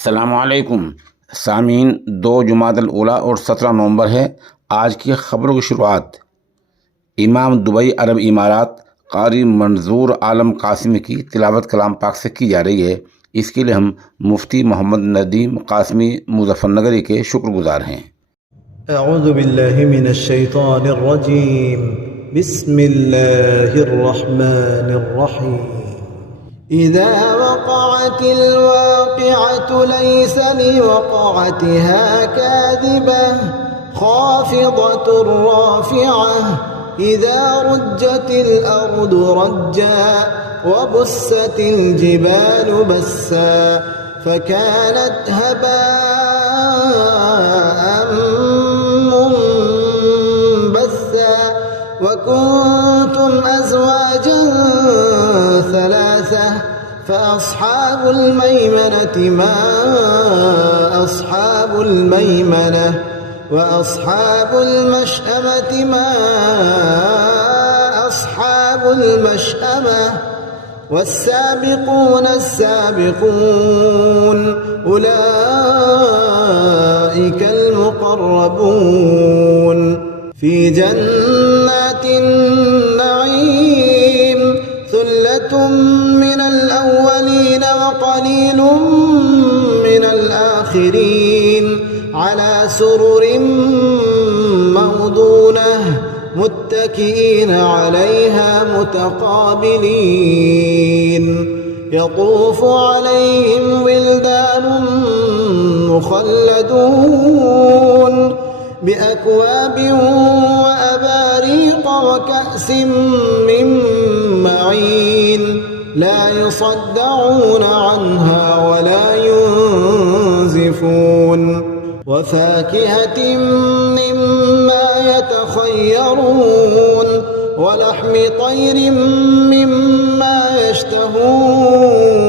अस्सलामुअलैकुम सामीन। 2 जुमादल उला और 17 नवंबर है। आज की खबरों की शुरुआत इमाम दुबई अरब इमारात कारी मंजूर आलम कासिमी की तिलावत कलाम पाक से की जा रही है। इसके लिए हम मुफ्ती मोहम्मद नदीम कासिमी मुजफ्फरनगरी के शुक्रगुजार हैं। अऊज़ु बिल्लाहि मिनश शैतानिर रजीम। बिस्मिल्लाहिर रहमानिर रहीम। इज़ा वक़अतिल वाक़िअतु लैसा लिवक़अतिहा काज़िबह ख़ाफ़िज़तुर राफ़िअह इज़ा रुज्जतिल अर्दु रज्जा वबुस्सतिल जिबालु बस्सा फ़कानत हबाअन मुंबस्सा वकुंतुम अज़वाजन सलासा फ़अस्हाबुल मैमनति मा अस्हाबुल मैमनह वअस्हाबुल मशअमति मा अस्हाबुल मशअमह वस्साबिक़ून अस्साबिक़ून उलाइकल मुक़र्रबून फ़ी जन्नातिन नईम सुल्लतुम मिनल अव्वलीन वक़लीलुम मिनल आखिरीन अला सुरुरिन मौदूनह मुत्तकिईन अलैहा मुतक़ाबिलीन यतूफ़ु अलैहिम विल्दानुन मुख़ल्लदून बिअक्वाबिन वअबारीक़ वकअसिन मिन मईन ला युصدعون عنها ولا ينزفون وفاكهة مما يتخيرون ولحم طير مما يشتهون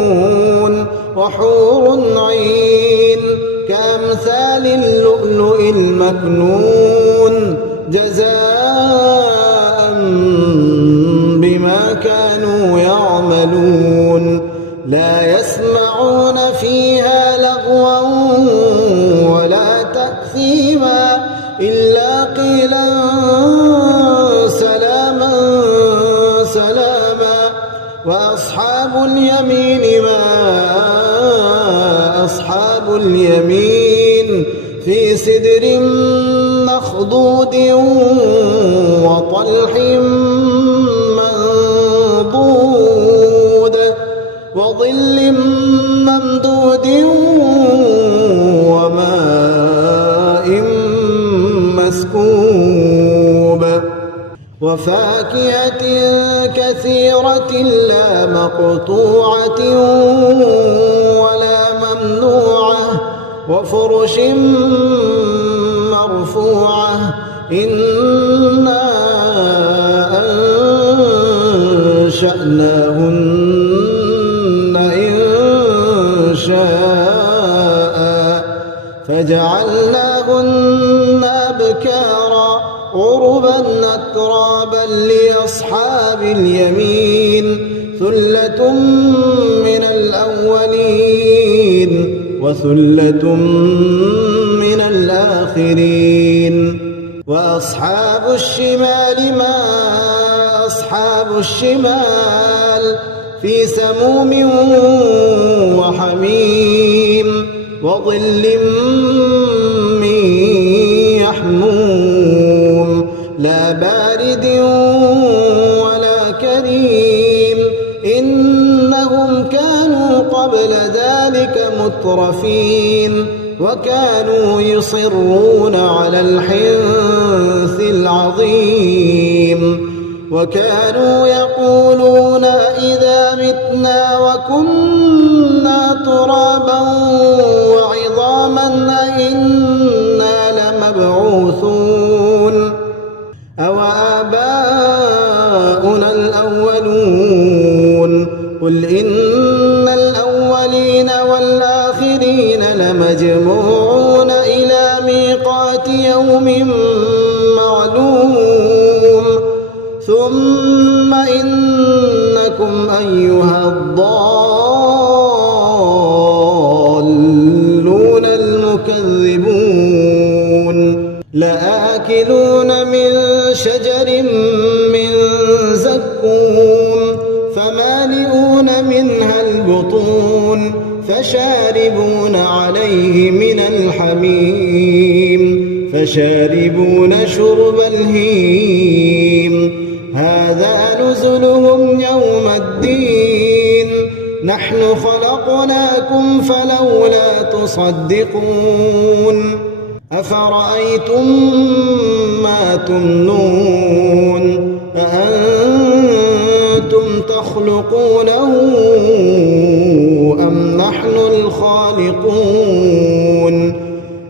وحور عين كأمثال اللؤلؤ المكنون جزاء بما كانوا يعملون لا يسمعون فيها لغوا ولا تأثيما إلا قيلا سلاما سلاما وأصحاب اليمين ما أصحاب اليمين في سدر مخضود وطلح منضود وظل ممدود وماء مسكوب وفاكهة كثيرة لا مقطوعة ولا ممنوعة وفرش مرفوعة إنا أنشأناهن إنشاء فجعلناهن أبكارا عربا أترابا لأصحاب اليمين ثلة من الأولين وثلة من الآخرين وأصحاب الشمال ما أصحاب الشمال في سموم وحميم وظل من يحموم لا بارد ولا كريم إنهم كانوا قبل ذلك مترفين وكانوا يصرون على الحنث العظيم وكانوا يقولون إذا متنا وكنا ترابا وعظاما أئنا لمبعوثون أو آباؤنا الأولون قل إن الأولين والآخرين لمجموعون إلى ميقات يوم معلوم ثم إنكم أيها الضالون تكذبون لآكلون من شجر من زقوم فمالئون منها البطون فشاربون عليه من الحميم فشاربون شرب الهيم هذا نزلهم يوم الدين نحن خلقناكم فلولا تصدقون أفرأيتم ما تمنون أأنتم تخلقونه أم نحن الخالقون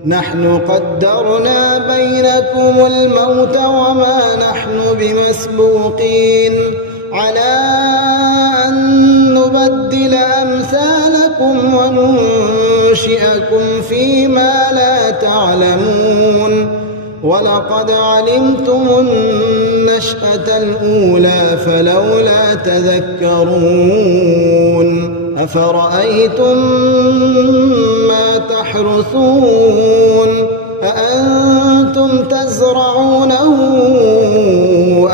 نحن قدرنا بينكم الموت وما نحن بمسبوقين على أن نبدل أمثالكم وننشئكم فيما لا تعلمون ولقد علمتم النشأة الأولى فلولا تذكرون أفرأيتم ما تحرثون أأنتم تزرعونه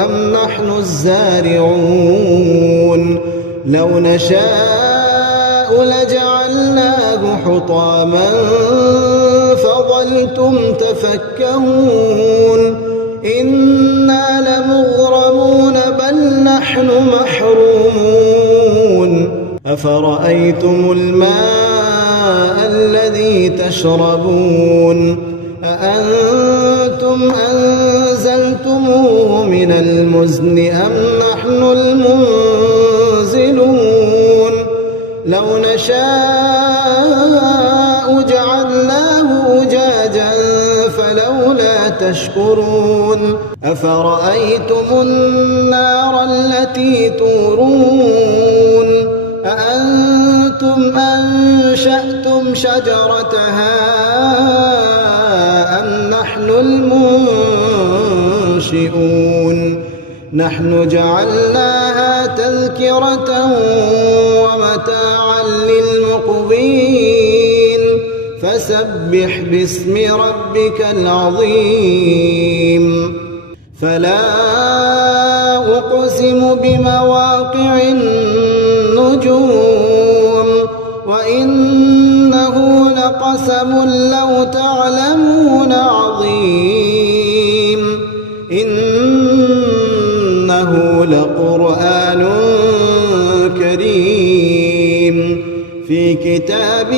أم نحن الزارعون لو نشاء لجعلناه حطاما فظلتم تفكهون إنا لمغرمون بل نحن محرومون أفرأيتم الماء الذي تشربون أأنتم أنزلتموه من المزن أم نحن المنزلون لو نشاء جعلناه أجاجا فلولا تشكرون أفرأيتم النار التي تورون أأنتم أنشأتم شجرتها أم نحن المنشئون نحن جعلناها تذكرة ومتاعا للمقوين فسبح باسم ربك العظيم فلا أقسم بمواقع النجوم وإنه لقسم لو تعلمون عظيم إنه لقرآن كريم في كتاب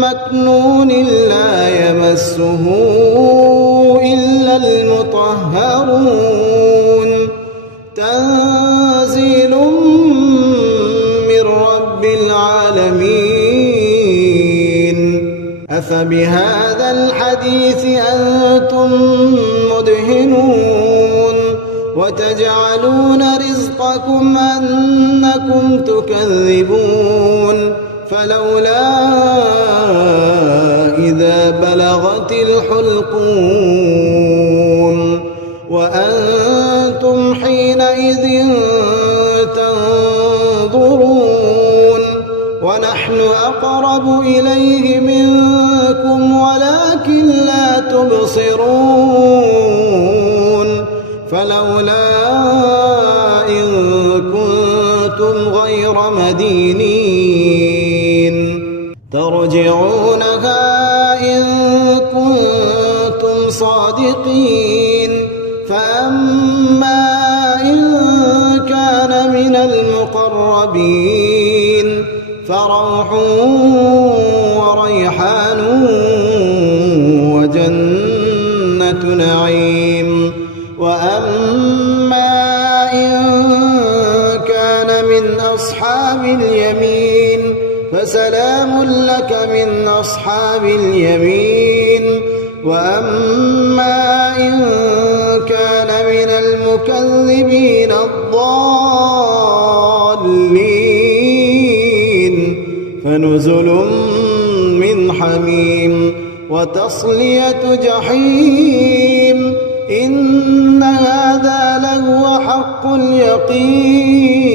مكنون لا يمسه إلا المطهرون تنزيل من رب العالمين أفبهذا الحديث أنتم مدهنون وتجعلون رزقكم أنكم تكذبون فلولا إذا بلغت الحلقوم وأنتم حينئذ تنظرون ونحن أقرب إليه منكم ولكن لا تبصرون فلولا إن كنتم غير مدينين ترجعونها إن كنتم صادقين فأما إن كان من المقربين فروح وريحان وجنة نعيم وأما إن كان من أصحاب اليمين فسلام لك من أصحاب اليمين وأما إن كان من المكذبين الضالين فنزل من حميم وتصلية جحيم إن هذا لهو حق اليقين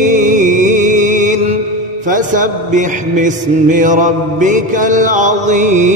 فسبح باسم ربك العظيم